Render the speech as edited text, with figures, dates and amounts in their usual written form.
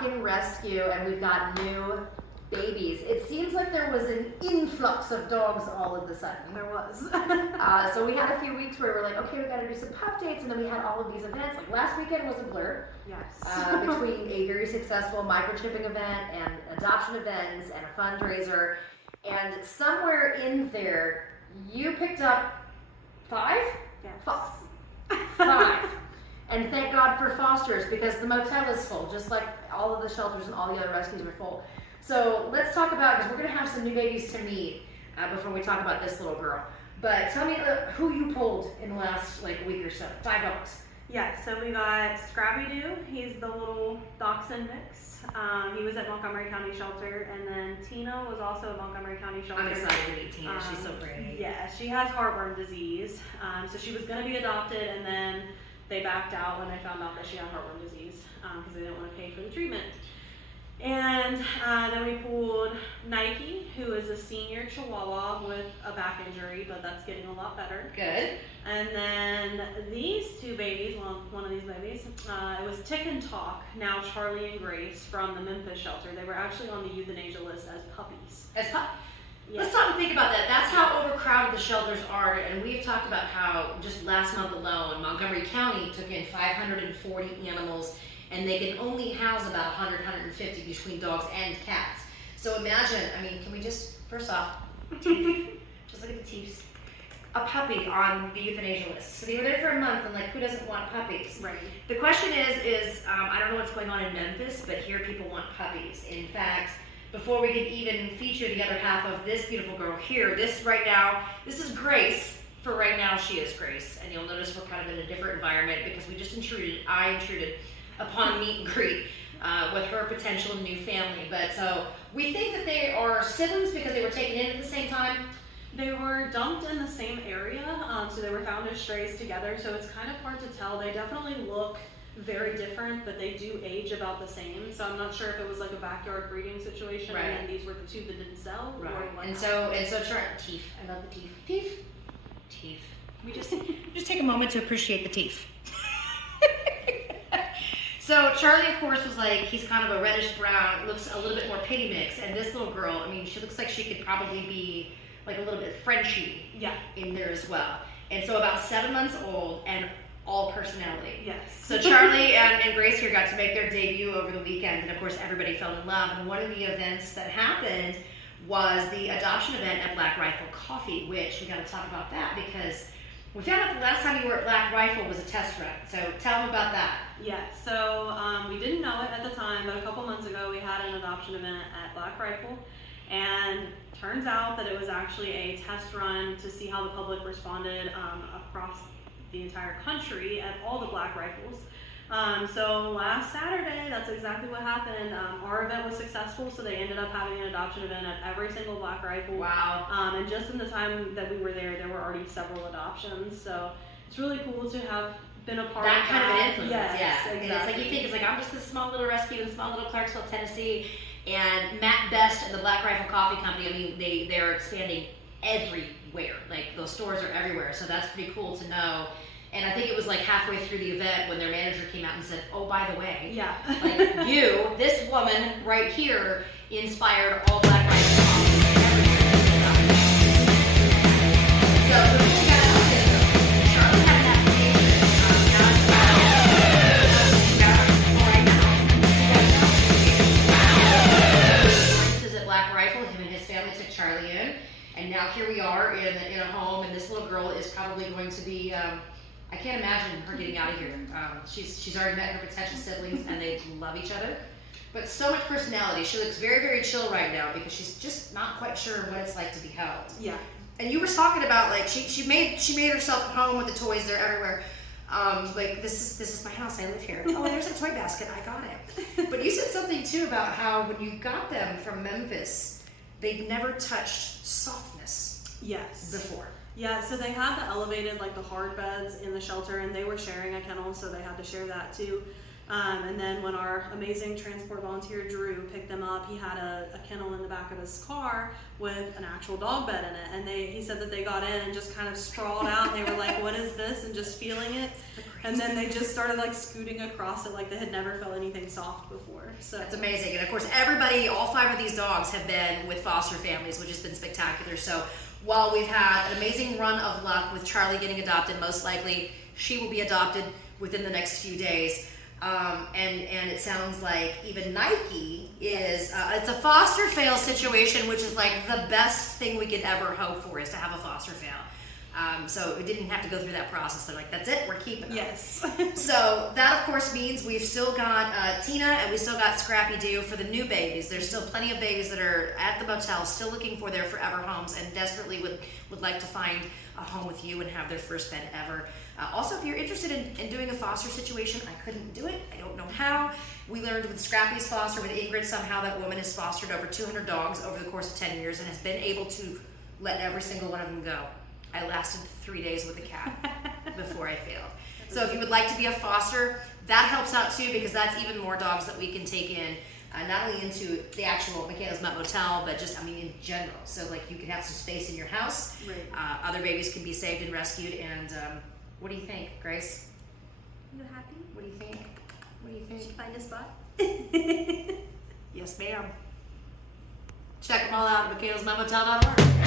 Rockin rescue, and we've got new babies. It seems like there was an influx of dogs all of a sudden. There was. So we had a few weeks where we're like, okay, we got to do some pup dates, and then we had all of these events. Like last weekend was a blur. Yes. Between a very successful microchipping event and adoption events and a fundraiser, and somewhere in there, you picked up 5? Yes. 5. And thank God for fosters, because the motel is full, just like all of the shelters and all the other rescues are full. So let's talk about, because we're going to have some new babies to meet before we talk about this little girl. But tell me who you pulled in the last week or so. 5 dogs. Yeah, so we got Scrappy-Doo. He's the little dachshund mix. He was at Montgomery County Shelter, and then Tina was also at Montgomery County Shelter. I'm excited to meet Tina. She's so pretty. Yeah, she has heartworm disease. So she was going to be adopted, and then they backed out when they found out that she had heartworm disease because they didn't want to pay for the treatment. And then we pulled Nike, who is a senior Chihuahua with a back injury, but that's getting a lot better. Good. And then these 2 babies, well, one of these babies, it was Tick and Talk, now Charlie and Grace from the Memphis shelter. They were actually on the euthanasia list as puppies. Yeah. Let's talk and think about that. That's how overcrowded the shelters are, and we've talked about how just last month alone, Montgomery County took in 540 animals, and they can only house about 100, 150 between dogs and cats. So imagine, can we just, first off, teeth. Just look at the teeth. A puppy on the euthanasia list. So they were there for a month, and who doesn't want puppies? Right. The question is I don't know what's going on in Memphis, but here people want puppies. In fact, before we could even feature the other half of this beautiful girl here, this is Grace. For right now, she is Grace. And you'll notice we're kind of in a different environment because I intruded upon a meet and greet with her potential new family. But so we think that they are siblings because they were taken in at the same time. They were dumped in the same area, so they were found as strays together, so it's kind of hard to tell. They definitely look very different, but they do age about the same, so I'm not sure if it was like a backyard breeding situation, right. And then these were the 2 that didn't sell. Right. Or and so teeth. I love the teeth. Teeth. We just take a moment to appreciate the teeth. So Charlie, of course, was he's kind of a reddish brown, looks a little bit more pitty mix, and this little girl, she looks like she could probably be a little bit Frenchy in there as well. And so about 7 months old and all personality. Yes. So Charlie and Grace here got to make their debut over the weekend, and of course everybody fell in love. And one of the events that happened was the adoption event at Black Rifle Coffee, which we got to talk about that because we found out the last time you were at Black Rifle was a test run. So tell them about that. Yeah, so we didn't know it at the time, but a couple months ago we had an adoption event at Black Rifle, and turns out that it was actually a test run to see how the public responded across the entire country at all the Black Rifles. So last Saturday, that's exactly what happened. Our event was successful, so they ended up having an adoption event at every single Black Rifle. Wow. And just in the time that we were there were already several adoptions. So it's really cool to have been a part that of kind that. of an influence. Yes, yeah. Exactly. And it's like you think I'm just a small little rescue in small little Clarksville, Tennessee, and Matt Best and the Black Rifle Coffee Company. They're expanding everywhere. Those stores are everywhere. So that's pretty cool to know. And I think it was halfway through the event when their manager came out and said, "Oh, by the way, this woman right here inspired all Black Rifle Coffee everywhere." So we got out there. Charlie had an application at Black Rifle. Him and his family took Charlie in, and now here we are in a home, and this little girl is probably going to be. I can't imagine her getting out of here. She's already met her potential siblings, and they love each other. But so much personality. She looks very, very chill right now because she's just not quite sure what it's like to be held. Yeah. And you were talking about she made herself at home with the toys. They're everywhere. This is my house. I live here. Oh, there's a toy basket. I got it. But you said something too about how when you got them from Memphis, they'd never touched softness. Yes. Before. Yeah, so they had the elevated, the hard beds in the shelter, and they were sharing a kennel, so they had to share that too. And then when our amazing transport volunteer Drew picked them up, he had a kennel in the back of his car with an actual dog bed in it. And he said that they got in and just kind of sprawled out. And they were like, "What is this?" And just feeling it. And then they just started like scooting across it like they had never felt anything soft before. So that's amazing. And of course, everybody, all 5 of these dogs have been with foster families, which has been spectacular. So while we've had an amazing run of luck with Charlie getting adopted, most likely she will be adopted within the next few days. And it sounds like even Nike is, it's a foster fail situation, which is like the best thing we could ever hope for, is to have a foster fail. So we didn't have to go through that process. They're like, that's it, we're keeping them. yes. So that of course means we've still got Tina, and we still got Scrappy Doo for the new babies. There's still plenty of babies that are at the motel, still looking for their forever homes, and desperately would like to find a home with you and have their first pet ever. Also, if you're interested in doing a foster situation, I couldn't do it. I don't know how. We learned with Scrappy's foster, with Ingrid, somehow that woman has fostered over 200 dogs over the course of 10 years and has been able to let every single one of them go. I lasted 3 days with a cat before I failed. So if you would like to be a foster, that helps out too, because that's even more dogs that we can take in, not only into the actual Mikaela's Mutt Motel, but just, in general. So like you can have some space in your house. Right. Other babies can be saved and rescued. And what do you think, Grace? You happy? What do you think? What do you Did you think? find a spot? Yes, ma'am. Check them all out at MikaelasMuttMotel.org.